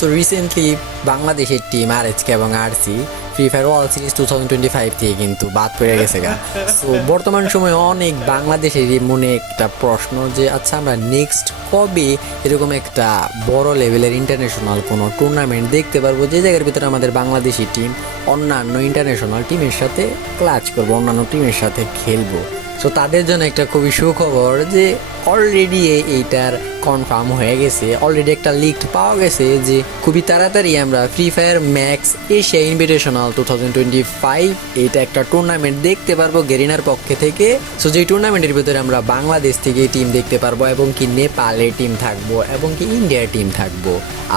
So recently বাংলাদেশের team আরএচকে এবং RC free fire world series 2025 থেকে কিন্তু বাদ পড়ে গেছে গা। সো বর্তমান সময়ে অনেক বাংলাদেশেরই মনে একটা প্রশ্ন যে আচ্ছা আমরা নেক্সট কবে এরকম একটা বড় লেভেলের ইন্টারন্যাশনাল কোনো টুর্নামেন্ট দেখতে পারবো যে জায়গার ভিতরে আমাদের বাংলাদেশি টিম অন্যান্য ইন্টারন্যাশনাল টিমের সাথে ক্লাচ করবো, অন্যান্য টিমের সাথে খেলবো। সো তাদের জন্য একটা খুবই সুখবর যে অলরেডি এইটার কনফার্ম হয়ে গেছে, অলরেডি একটা লিক পাওয়া গেছে যে খুবই তাড়াতাড়ি আমরা free fire max Asia invitational 2025 এইটা একটা টুর্নামেন্ট দেখতে পারবো গেরিনার পক্ষে থেকে। সো যেই টুর্নামেন্টের ভিতরে আমরা বাংলাদেশ থেকে টিম দেখতে পারবো এবং কি নেপালের টিম থাকবো এবং কি ইন্ডিয়ার টিম থাকবো,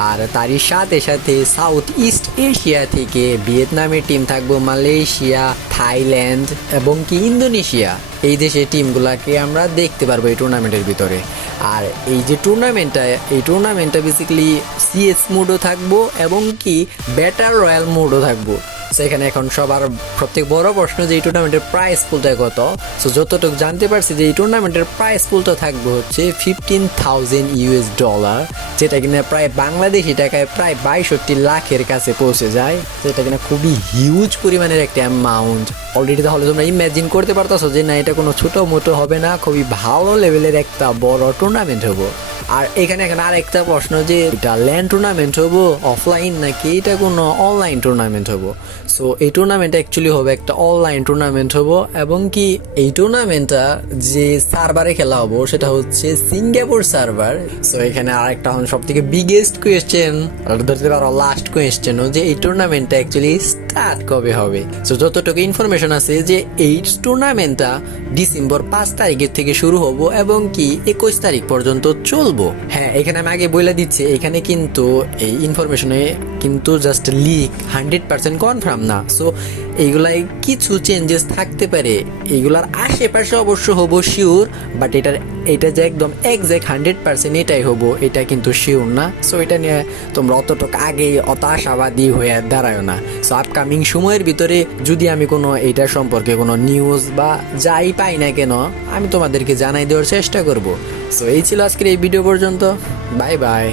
আর তারই সাথে সাথে সাউথ ইস্ট এশিয়া থেকে ভিয়েতনামের টিম থাকবো, মালয়েশিয়া, থাইল্যান্ড এবং কি ইন্দোনেশিয়া, এই দেশের টিমগুলোকে আমরা দেখতে পারবো এই টুর্নামেন্টের ভিতরে। আর এই যে টুর্নামেন্টটা বেসিক্যালি সিএস মোডও থাকবো এবং কি ব্যাটার রয়্যাল মোডও থাকবো। সেখানে এখন সবার সবথেকে বড় প্রশ্ন যে এই টুর্নামেন্টের প্রাইস পুলটা কত। সো যতটুকু জানতে পারছি যে এই টুর্নামেন্টের প্রাইস পুলটা থাকবে হচ্ছে $15,000, যেটা কিনা প্রায় বাংলাদেশি টাকায় প্রায় 62 লাখের কাছে পৌঁছে যায়, যেটা কিনা খুবই হিউজ পরিমাণের একটা অ্যামাউন্ট। অলরেডি তাহলে তোমরা ইম্যাজিন করতে পারতেছো যে না এটা কোনো ছোটো মোটো হবে না, খুবই ভালো লেভেলের একটা বড় টুর্নামেন্ট হবো। আর এখানে আরেকটা প্রশ্ন যে এটা ল্যান্ড টুর্নামেন্ট হবো অফলাইন নাকি এটা কোনো অনলাইন টুর্নামেন্ট হবো। সো এই টুর্নামেন্ট অ্যাকচুয়ালি হবে একটা অনলাইন টুর্নামেন্ট হবো এবং কি এই টুর্নামেন্টটা যে সার্ভারে খেলা হবো সেটা হচ্ছে সিঙ্গাপুর সার্ভার। সো এখানে আরেকটা সব থেকে বিগেস্ট কোয়েশ্চেন ধরতে পারো লাস্ট কোয়েশ্চেন যে এই টুর্নামেন্টটা অ্যাকচুয়ালি স্টার্ট কবে হবে। সো যতটুকু ইনফরমেশন আছে যে এই টুর্নামেন্টটা ডিসেম্বর 5 তারিখের থেকে শুরু হবো এবং কি 21 তারিখ পর্যন্ত চলবো। হ্যাঁ, এখানে আমি আগে বলে দিচ্ছি এখানে কিন্তু এই ইনফরমেশনে কিন্তু জাস্ট লিক 100% কনফার্ম না। সো এইগুলাই কিছু চেঞ্জেস থাকতে পারে, এইগুলার আশেপাশে অবশ্য হবো শিওর, বাট এটা যে একদম এক্সাক্ট 100% এটাই হবো এটা কিন্তু শিওর না। সো এটা নিয়ে তোমরা অতটুকু আগেই অত আশাবাদী হয়ে দাঁড়ায় না। সো আপকামিং সময়ের ভিতরে যদি আমি কোনো এইটার সম্পর্কে কোনো নিউজ বা যাই পাই না কেন আমি তোমাদেরকে জানাই দেওয়ার চেষ্টা করব। সো এই ছিল আজকের এই ভিডিও পর্যন্ত। Bye bye.